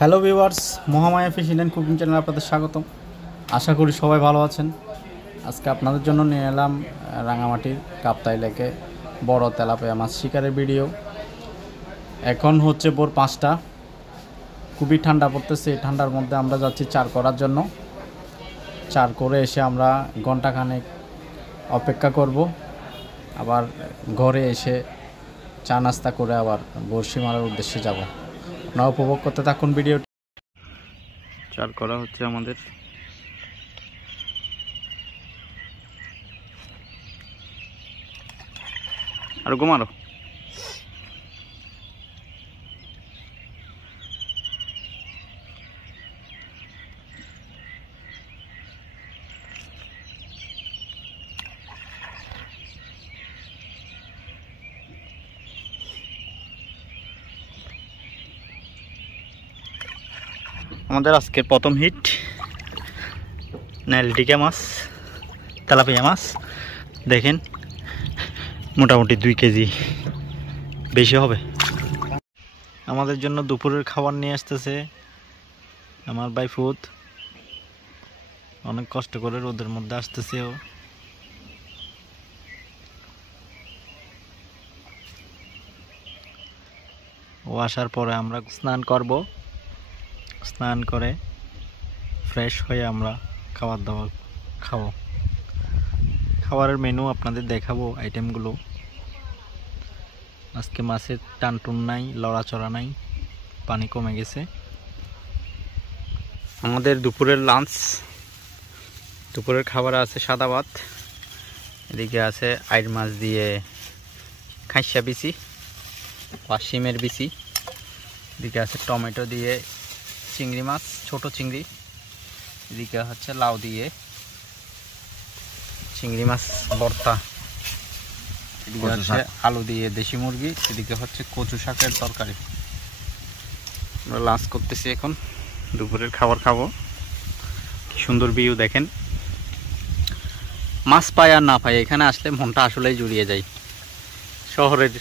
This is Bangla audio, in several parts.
Hello viewers, Mahamaya fish and cooking চ্যানেলে আপনাদের স্বাগতম। আশা করি সবাই ভালো আছেন। আজকে আপনাদের জন্য নিয়ে এলাম রাঙামাটির কাপ্তাই লেকে বড় তেলাপিয়া মাছ শিকারের ভিডিও। এখন হচ্ছে ভোর 5টা, খুবই ঠান্ডা পড়তেছে। এই ঠান্ডার মধ্যে আমরা যাচ্ছি চার করার জন্য। চার করে এসে আমরা ঘন্টাখানেক অপেক্ষা করব, আবার ঘরে এসে চা নাস্তা করে আবার বড়শি মারার উদ্দেশ্যে যাব। আপনারা উপভোগ করতে থাকুন ভিডিওটি। চার করা হচ্ছে আমাদের। আর ঘুমারো। আমাদের আজকের প্রথম হিট নাইলটিকা মাছ, তেলাপিয়া মাছ। দেখেন মোটামুটি 2 কেজি বেশি হবে। আমাদের জন্য দুপুরের খাবার নিয়ে আসতেছে আমার ভাই ফুদ। অনেক কষ্ট করে রোদের মধ্যে আসতেছে ও আসার পরে আমরা স্নান করব। স্নান করে ফ্রেশ হয়ে আমরা খাবার দাবার খাবো। খাবারের মেনু আপনাদের দেখাবো, আইটেমগুলো। আজকে মাছের টানটুন নাই, লড়াচড়া নাই, পানি কমে গেছে। আমাদের দুপুরের লাঞ্চ, দুপুরের খাবার আছে সাদা ভাত, এদিকে আছে আইর মাছ দিয়ে খাইসা বিচি বা শিমের বিচি, এদিকে আছে টমেটো দিয়ে চিংড়ি মাছ, ছোট চিংড়ি, এদিকে হচ্ছে লাউ দিয়ে চিংড়ি মাছ ভর্তা, এদিকে হচ্ছে আলু দিয়ে দেশি মুরগি, এদিকে হচ্ছে কচু শাকের তরকারি। আমরা লাঞ্চ করতেছি এখন, দুপুরের খাবার খাবো। কি সুন্দর ভিউ দেখেন। মাছ পাই আর না পাই, এখানে আসলে মনটা আসলেই জুড়িয়ে যায়। শহরের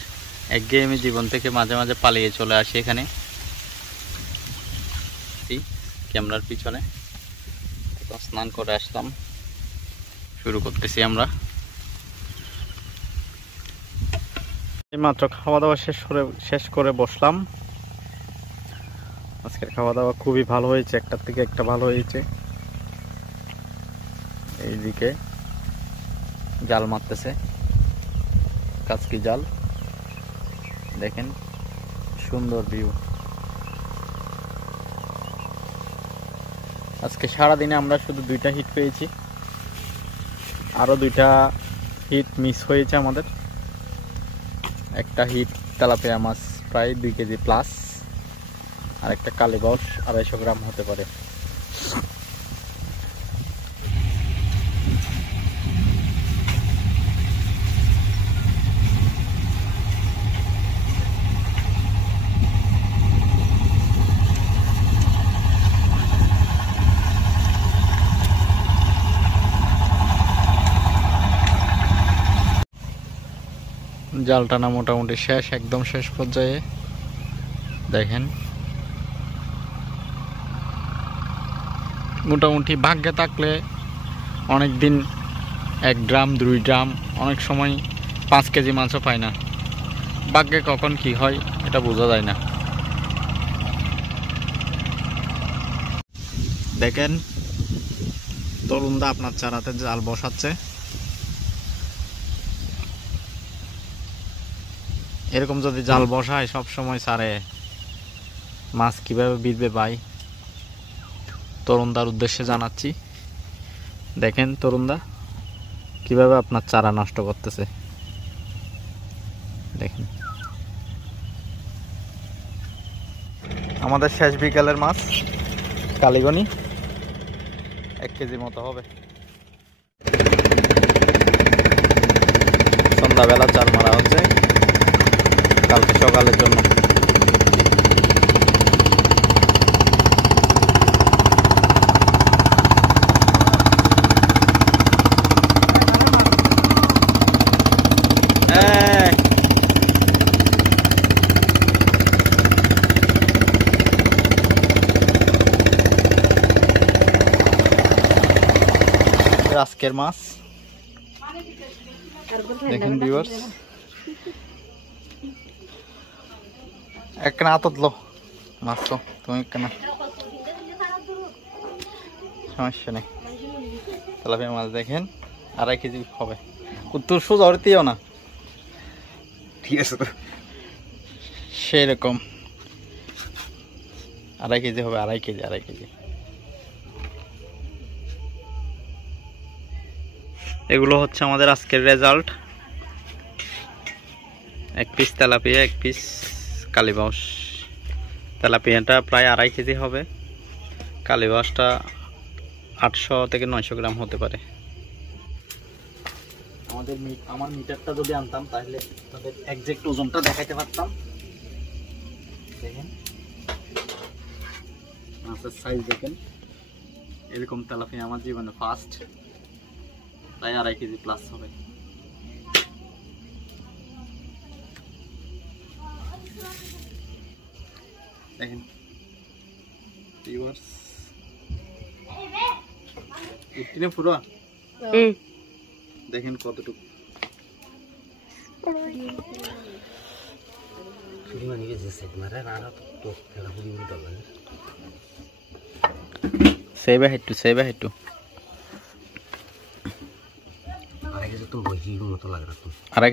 একঘেয়েমি জীবন থেকে মাঝে মাঝে পালিয়ে চলে আসি এখানে। ক্যামেরার পিছনে স্নান করে আসলাম, শুরু করতেছি আমরা। এইমাত্র খাওয়া দাওয়া শেষ করে বসলাম। আজকের খাওয়া দাওয়া খুবই ভালো হয়েছে, একটার থেকে একটা ভালো হয়েছে। এইদিকে জাল মারতেছে, কাচকি জাল। দেখেন সুন্দর ভিউ। আজকে সারাদিনে আমরা শুধু 2টা হিট পেয়েছি, আরো 2টা হিট মিস হয়েছে আমাদের। একটা হিট তেলাপিয়া মাছ প্রায় 2 কেজি প্লাস, আর একটা কালীবাউস 250 গ্রাম হতে পারে। জাল টানা মোটামুটি শেষ, একদম শেষ পর্যায়ে। দেখেন মোটামুটি ভাগ্যে থাকলে অনেক দিন 1 ড্রাম 2 ড্রাম, অনেক সময় 5 কেজি মাছও পায় না। ভাগ্যে কখন কি হয় এটা বোঝা যায় না। দেখেন তরুণদা আপনার চারাতে জাল বসাচ্ছে। এরকম যদি জাল বসায় সব সময় সারে, মাছ কিভাবে বিঁধবে ভাই? তরুণদার উদ্দেশ্যে জানাচ্ছি। দেখেন তরুণদা কিভাবে আপনার চারা নষ্ট করতেছে। দেখেন আমাদের শেষ বিকালের মাছ কালীগনি 1 কেজি মতো হবে। সন্ধ্যাবেলা জাল মারা হচ্ছে কালকে সকালের জন্য। আমাদের আজকের মাছ। দেখেন ভিউয়ার্স, একখানা আতত লো মাছ, তো তুমি একখানা সমস্যা নেই। তেলাপিয়া মাছ দেখেন 2.5 কেজি হবে। উত্তর সোজা হতেও না, ঠিক আছে তো, সেরকম 2.5 কেজি হবে, 2.5 কেজি। এগুলো হচ্ছে আমাদের আজকের রেজাল্ট। 1 পিস তেলাপিয়া, 1 পিস কালীবাউস। তেলাপিয়াটা প্রায় 2.5 কেজি হবে, কালীবাউসটা 800 থেকে 900 গ্রাম হতে পারে। আমার মিটারটা যদি আনতাম তাহলে তাদের একজ্যাক্ট ওজনটা দেখাইতে পারতাম। দেখেন মাছের সাইজ দেখেন, এরকম তেলাপিয়া আমার জীবনে ফার্স্ট, প্রায় 2.5 কেজি প্লাস হবে। দেখেন ভিউয়ার্স, ইতনে পুরো দেখেন কতটুকু। সেবা হেটু 2.5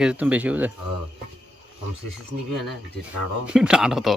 কেজি তুমি বেশি বুঝে টাড়ো তো।